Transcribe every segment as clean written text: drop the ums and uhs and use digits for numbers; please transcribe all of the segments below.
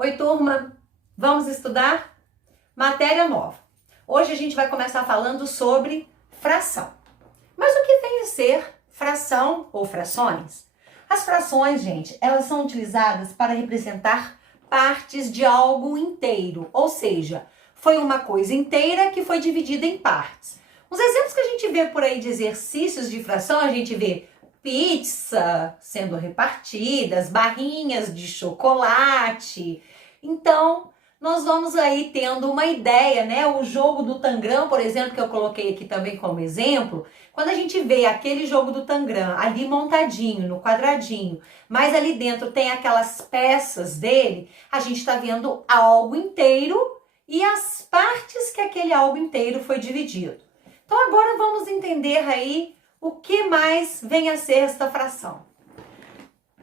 Oi, turma! Vamos estudar? Matéria nova. Hoje a gente vai começar falando sobre fração. Mas o que vem a ser fração ou frações? As frações, gente, elas são utilizadas para representar partes de algo inteiro, ou seja, foi uma coisa inteira que foi dividida em partes. Os exemplos que a gente vê por aí de exercícios de fração, a gente vê pizza sendo repartidas, barrinhas de chocolate. Então, nós vamos aí tendo uma ideia, né? O jogo do tangram, por exemplo, que eu coloquei aqui também como exemplo, quando a gente vê aquele jogo do tangram ali montadinho, no quadradinho, mas ali dentro tem aquelas peças dele, a gente está vendo algo inteiro e as partes que aquele algo inteiro foi dividido. Então, agora vamos entender aí o que mais vem a ser esta fração.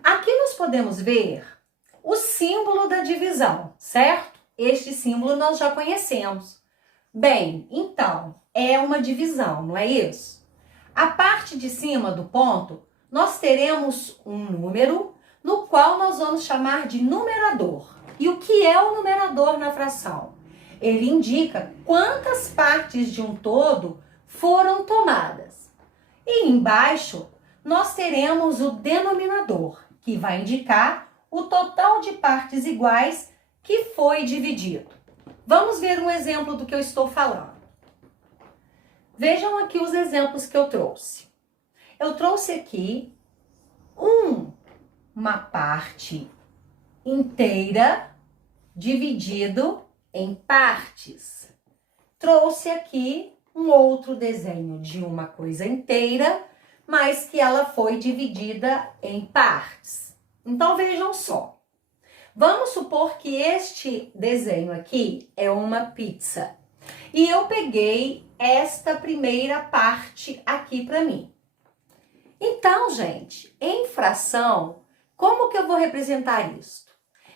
Aqui nós podemos ver o símbolo da divisão, certo? Este símbolo nós já conhecemos. Bem, então, é uma divisão, não é isso? A parte de cima do ponto, nós teremos um número, no qual nós vamos chamar de numerador. E o que é o numerador na fração? Ele indica quantas partes de um todo foram tomadas. E embaixo, nós teremos o denominador, que vai indicar o total de partes iguais que foi dividido. Vamos ver um exemplo do que eu estou falando. Vejam aqui os exemplos que eu trouxe. Eu trouxe aqui uma parte inteira dividido em partes. Trouxe aqui um outro desenho de uma coisa inteira, mas que ela foi dividida em partes. Então, vejam só. Vamos supor que este desenho aqui é uma pizza. E eu peguei esta primeira parte aqui para mim. Então, gente, em fração, como que eu vou representar isso?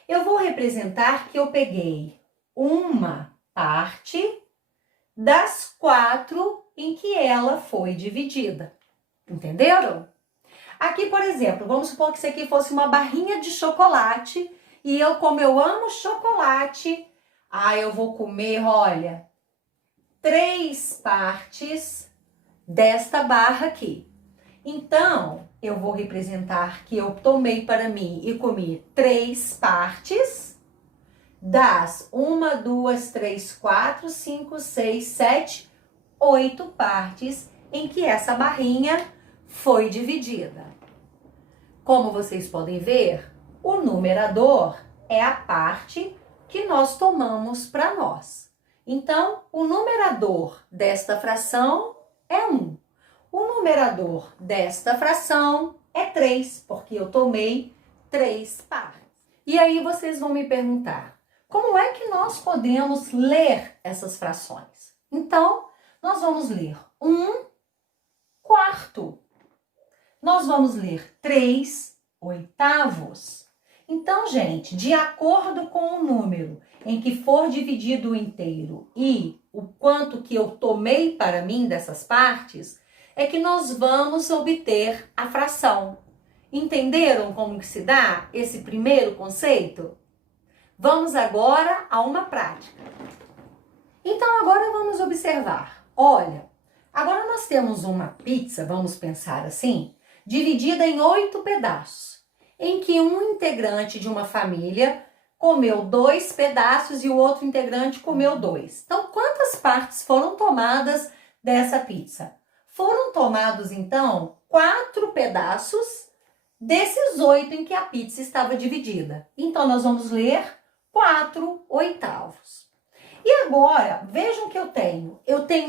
Eu vou representar que eu peguei uma parte das 4 em que ela foi dividida. Entenderam? Aqui, por exemplo, vamos supor que isso aqui fosse uma barrinha de chocolate e eu, como eu amo chocolate, eu vou comer, olha, 3 partes desta barra aqui. Então, eu vou representar que eu tomei para mim e comi 3 partes das 1, 2, 3, 4, 5, 6, 7, 8 partes em que essa barrinha foi dividida. Como vocês podem ver, o numerador é a parte que nós tomamos para nós. Então, o numerador desta fração é 1. O numerador desta fração é 3, porque eu tomei 3 partes. E aí vocês vão me perguntar, como é que nós podemos ler essas frações? Então, nós vamos ler 1/4. Nós vamos ler 3/8. Então, gente, de acordo com o número em que for dividido o inteiro e o quanto que eu tomei para mim dessas partes, é que nós vamos obter a fração. Entenderam como que se dá esse primeiro conceito? Vamos agora a uma prática. Então, agora vamos observar. Olha, agora nós temos uma pizza, vamos pensar assim, dividida em 8 pedaços, em que um integrante de uma família comeu 2 pedaços e o outro integrante comeu 2. Então, quantas partes foram tomadas dessa pizza? Foram tomados, então, 4 pedaços desses 8 em que a pizza estava dividida. Então, nós vamos ler 4/8. E agora, vejam que eu tenho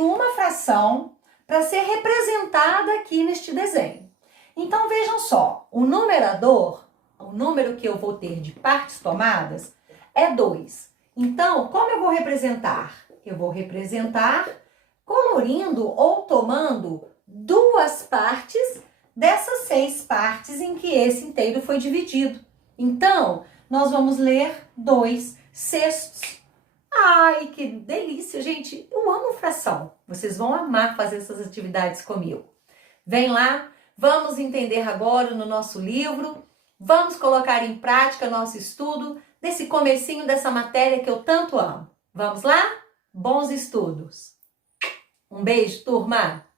uma fração para ser representada aqui neste desenho. Então, vejam só, o numerador, o número que eu vou ter de partes tomadas, é 2. Então, como eu vou representar? Eu vou representar colorindo ou tomando 2 partes dessas 6 partes em que esse inteiro foi dividido. Então, nós vamos ler 2/6. Ai, que delícia, gente! Eu amo fração. Vocês vão amar fazer essas atividades comigo. Vem lá, vamos entender agora no nosso livro Vamos colocar em prática nosso estudo desse comecinho dessa matéria que eu tanto amo. Vamos lá? Bons estudos! Um beijo, turma!